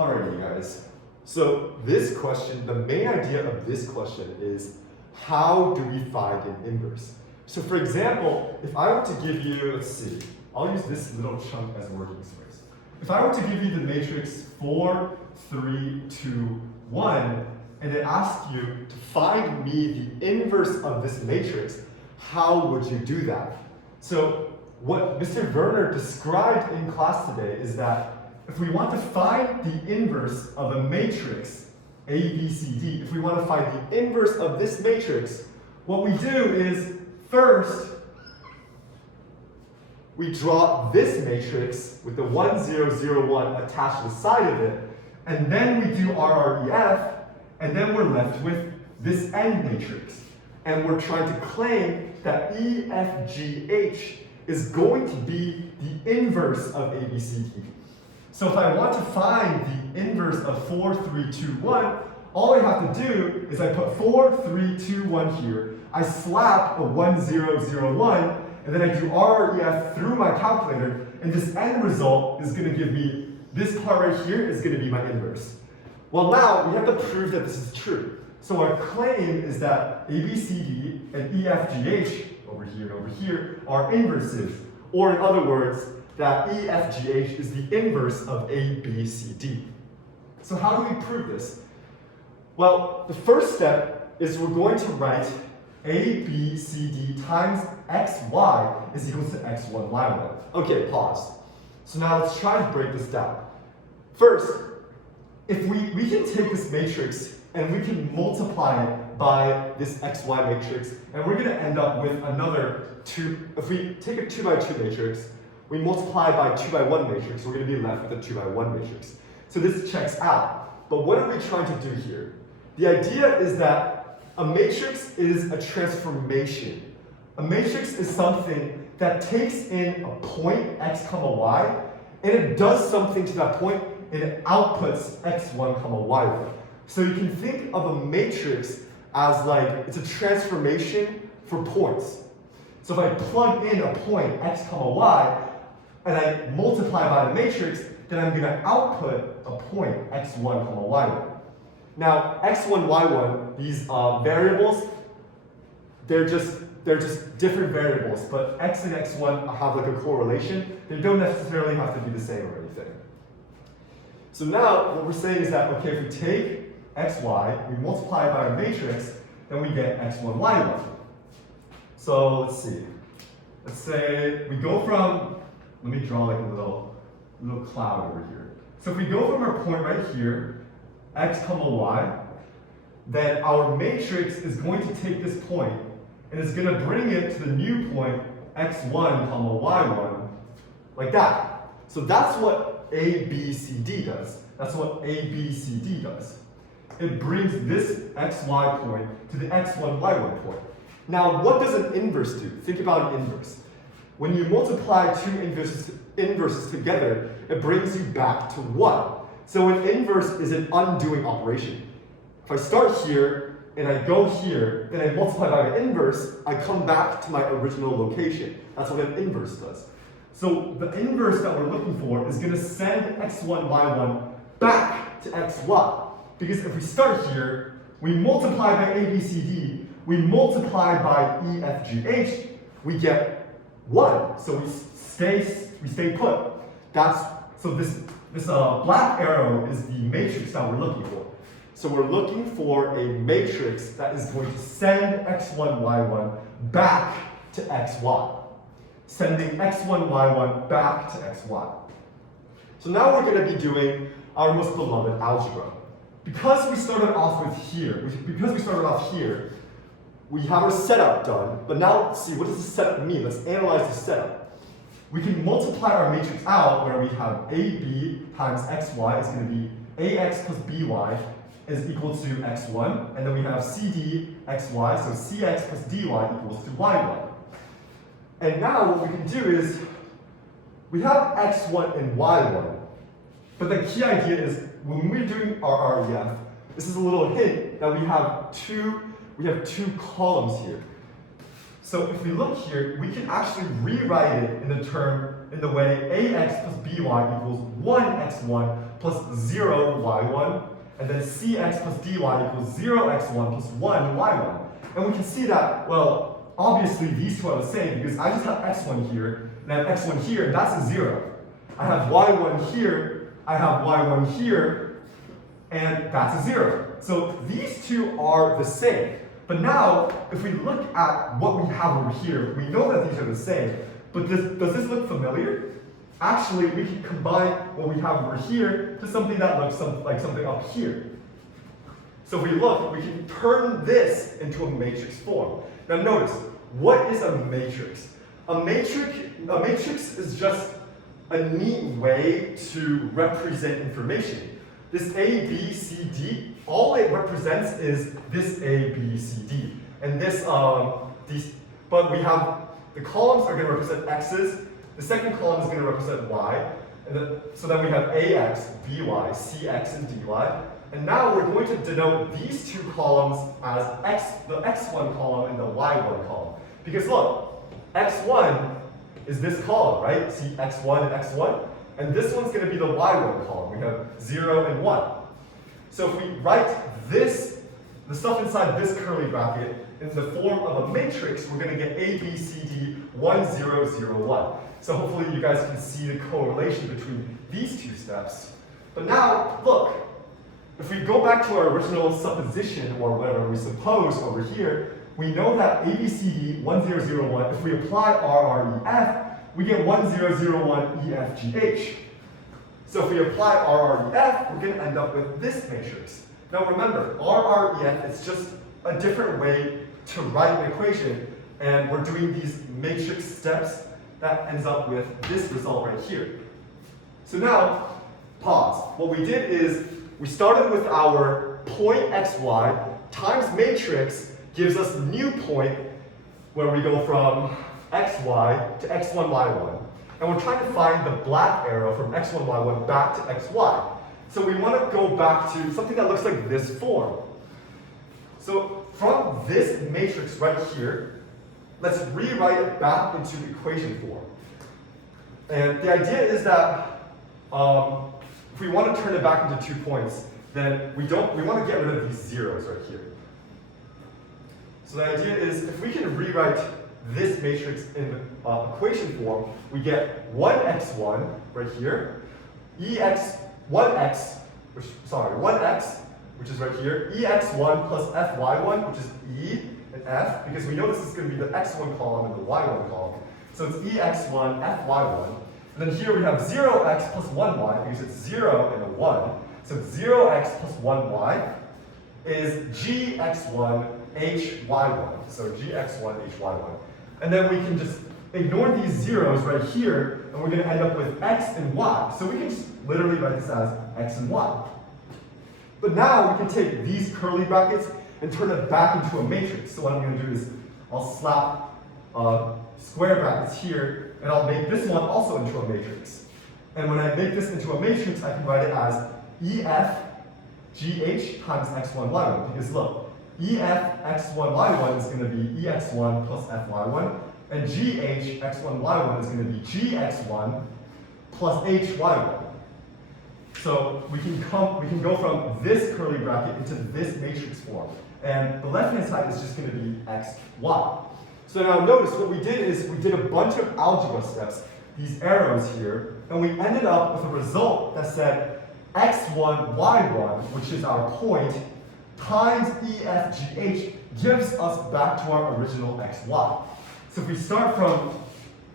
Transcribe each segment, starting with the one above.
Alrighty, guys. So this question, the main idea of this question is, how do we find an inverse? So for example, if I were to give you, let's see, I'll use this little chunk as working space. If I were to give you the matrix 4, 3, 2, 1, and it asked you to find me the inverse of this matrix, how would you do that? So what Mr. Werner described in class today is that if we want to find the inverse of a matrix, A, B, C, D, if we want to find the inverse of this matrix, what we do is first, we draw this matrix with the 1, 0, 0, 1 attached to the side of it, and then we do RREF, and then we're left with this end matrix. And we're trying to claim that EFGH is going to be the inverse of ABCD. So if I want to find the inverse of 4, 3, 2, 1, all I have to do is I put 4, 3, 2, 1 here, I slap a 1, 0, 0, 1, and then I do RREF through my calculator, and this end result is going to give me, this part right here is going to be my inverse. Well, now we have to prove that this is true. So our claim is that ABCD and EFGH, over here and over here, are inverses. Or in other words, that EFGH is the inverse of ABCD. So how do we prove this? Well, the first step is we're going to write ABCD times XY is equal to X1, Y1. Okay, pause. So now let's try to break this down. First, if we can take this matrix and we can multiply it by this XY matrix, and we're going to end up with another 2. If we take a 2 by 2 matrix, we multiply by 2 by 1 matrix, we're going to be left with a 2 by 1 matrix. So this checks out. But what are we trying to do here? The idea is that a matrix is a transformation. A matrix is something that takes in a point, x comma y, and it does something to that point, and it outputs x1 comma y1. So you can think of a matrix as like, it's a transformation for points. So if I plug in a point, x comma y, and I multiply by the matrix, then I'm going to output a point, x1 comma y1. Now, x1, y1, these variables, they're just different variables, but x and x1 have like a correlation. They don't necessarily have to be the same or anything. So now, what we're saying is that, okay, if we take xy, we multiply it by our matrix, then we get x1, y1. So let's see. Let's say we go from, let me draw like a little cloud over here. So if we go from our point right here, x comma y, then our matrix is going to take this point and it's going to bring it to the new point, x1 comma y1, like that. So that's what ABCD does. That's what ABCD does. It brings this xy point to the x1, y1 point. Now, what does an inverse do? Think about an inverse. When you multiply two inverses together, it brings you back to 1. So an inverse is an undoing operation. If I start here and I go here, then I multiply by an inverse, I come back to my original location. That's what an inverse does. So the inverse that we're looking for is going to send x1, y1 back to xy. Because if we start here, we multiply by ABCD, we multiply by EFGH, we get 1. So we stay put. So this black arrow is the matrix that we're looking for. So we're looking for a matrix that is going to send x1, y1 back to xy. Sending x1, y1 back to xy. So now we're going to be doing our most beloved algebra. Because we started off here, we have our setup done, but now let's see, what does the setup mean? Let's analyze the setup. We can multiply our matrix out where we have AB times XY is going to be AX plus BY is equal to X1, and then we have CD XY, so CX plus DY equals to Y1. And now what we can do is, we have X1 and Y1, but the key idea is when we're doing our REF, this is a little hint that we have two columns here. So if we look here, we can actually rewrite it in the term in the way ax plus by equals 1x1 plus 0y1, and then cx plus dy equals 0x1 plus 1y1. And we can see that, well, obviously these two are the same because I just have x1 here, and I have x1 here, and that's a 0. I have y1 here, I have y1 here, and that's a 0. So these two are the same. But now, if we look at what we have over here, we know that these are the same. But does this look familiar? Actually, we can combine what we have over here to something that looks like something up here. So if we look, we can turn this into a matrix form. Now notice, what is a matrix? A matrix is just a neat way to represent information. This A, B, C, D, all it represents is this A, B, C, D. And this, but we have, the columns are going to represent x's, the second column is going to represent y, and so then we have ax, by, cx, and dy. And now we're going to denote these two columns as the x1 column and the y1 column. Because look, x1 is this column, right? See x1 and x1? And this one's going to be the y1 column. We have 0 and 1. So if we write this, the stuff inside this curly bracket, in the form of a matrix, we're going to get A, B, C, D, 1, 0, 0, 1. So hopefully you guys can see the correlation between these two steps. But now, look, if we go back to our original supposition, or whatever we suppose over here, we know that A, B, C, D, 1, 0, 0, 1, if we apply R, R, E, F, we get 1, 0, 0, 1, E, F, G, H. So if we apply R, R, E, F, we're going to end up with this matrix. Now remember, R, R, E, F is just a different way to write an equation, and we're doing these matrix steps that ends up with this result right here. So now, pause. What we did is, we started with our point xy times matrix gives us new point where we go from xy to x1, y1. And we're trying to find the black arrow from x1, y1 back to xy. So we want to go back to something that looks like this form. So from this matrix right here, let's rewrite it back into equation form. And the idea is that if we want to turn it back into 2 points, then we want to get rid of these zeros right here. So the idea is if we can rewrite this matrix in equation form, we get 1x1 right here, 1x, which is right here, ex1 plus fy1, which is e and f, because we know this is going to be the x1 column and the y1 column. So it's ex1, fy1. And then here we have 0x plus 1y, because it's 0 and a 1. So 0x plus 1y is gx1, hy1. So gx1, hy1. And then we can just ignore these zeros right here, and we're going to end up with x and y. So we can just literally write this as x and y. But now we can take these curly brackets and turn it back into a matrix. So what I'm going to do is I'll slap square brackets here, and I'll make this one also into a matrix. And when I make this into a matrix, I can write it as EF GH times x1, y1. Because look, EF x1, y1 is going to be EX1 plus FY1, and GH x1, y1 is going to be GX1 plus HY1. So we can go from this curly bracket into this matrix form. And the left-hand side is just going to be x, y. So now notice what we did is we did a bunch of algebra steps, these arrows here, and we ended up with a result that said x1, y1, which is our point, times EFGH gives us back to our original xy. So if we start from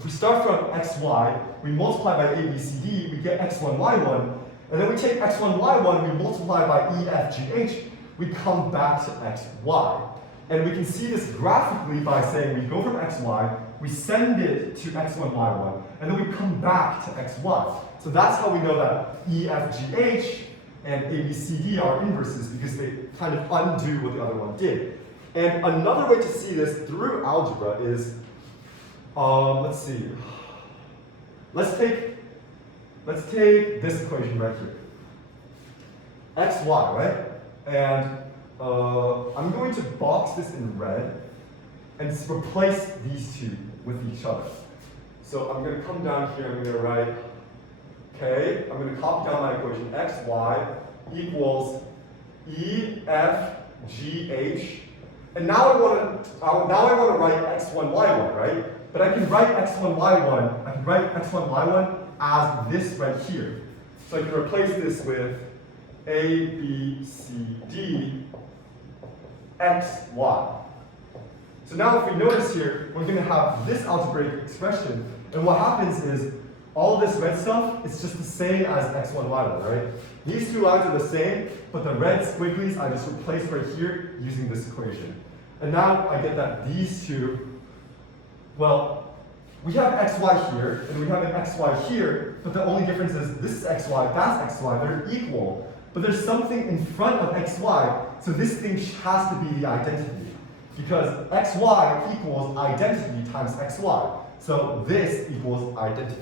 xy, we multiply by ABCD, we get x1, y1, and then we take x1, y1, we multiply by EFGH, we come back to xy. And we can see this graphically by saying we go from xy, we send it to x1, y1, and then we come back to xy. So that's how we know that EFGH and ABCD are inverses, because they kind of undo what the other one did. And another way to see this through algebra is, let's see. Let's take this equation right here. xy, right? And I'm going to box this in red and replace these two with each other. So I'm going to come down here, I'm going to write, okay, I'm going to copy down my equation, xy equals E, F, G, H. And now I want to write x1, y1, right? But I can write x1, y1, I can write x1, y1 as this right here. So I can replace this with A, B, C, D, x, y. So now if we notice here, we're going to have this algebraic expression. And what happens is, all this red stuff is just the same as x1, y1, right? These two lines are the same, but the red squigglies I just replaced right here using this equation. And now I get that these two, well, we have xy here, and we have an xy here, but the only difference is this is xy, that's xy, they're equal. But there's something in front of xy, so this thing has to be the identity. Because xy equals identity times xy. So this equals identity.